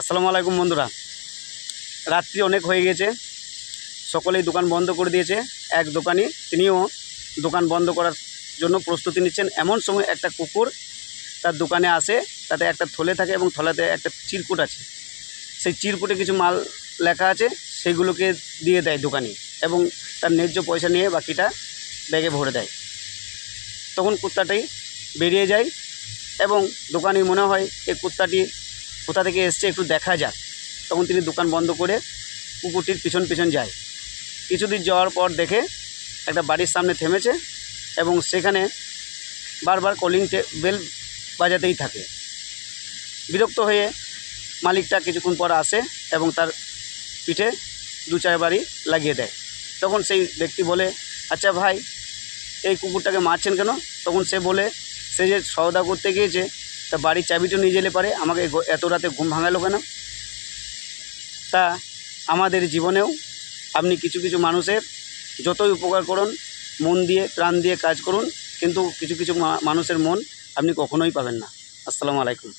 আসসালামু আলাইকুম বন্ধুরা। রাত্রি অনেক হয়ে গেছে, সকলেই দোকান বন্ধ করে দিয়েছে। এক দোকানি তিনিও দোকান বন্ধ করার জন্য প্রস্তুতি নিচ্ছেন। এমন সময় একটা কুকুর তার দোকানে আসে, তাতে একটা থলে থাকে এবং থলেতে একটা চিরকুট আছে। সেই চিরকুটে কিছু মাল লেখা আছে, সেইগুলোকে দিয়ে দেয় দোকানি এবং তার ন্যায্য পয়সা নিয়ে বাকিটা ব্যাগে ভরে দেয়। তখন কুত্তাটি বেরিয়ে যায় এবং দোকানি মনে হয় এই কুত্তাটি কোথা থেকে এসছে, একটু দেখা যাক। তখন তিনি দোকান বন্ধ করে কুকুরটির পিছন পিছন যায়। কিছুদিন যাওয়ার পর দেখে একটা বাড়ির সামনে থেমেছে এবং সেখানে বারবার কলিং বেল বাজাতেই থাকে। বিরক্ত হয়ে মালিকটা কিছুক্ষণ পর আসে এবং তার পিঠে 2-4 বাড়ি লাগিয়ে দেয়। তখন সেই ব্যক্তি বলে, আচ্ছা ভাই, এই কুকুরটাকে মারছেন কেন? তখন সে বলে, সে যে সওদা করতে গিয়েছে, তা বাড়ির চাবিটা নিয়ে যেতে পারে, আমাকে এত রাতে ঘুম ভাঙালো কেন? তা আমাদের জীবনেও আপনি কিছু কিছু মানুষের যতই উপকার করুন, মন দিয়ে প্রাণ দিয়ে কাজ করুন, কিন্তু কিছু কিছু মানুষের মন আপনি কখনোই পাবেন না। আসসালামু আলাইকুম।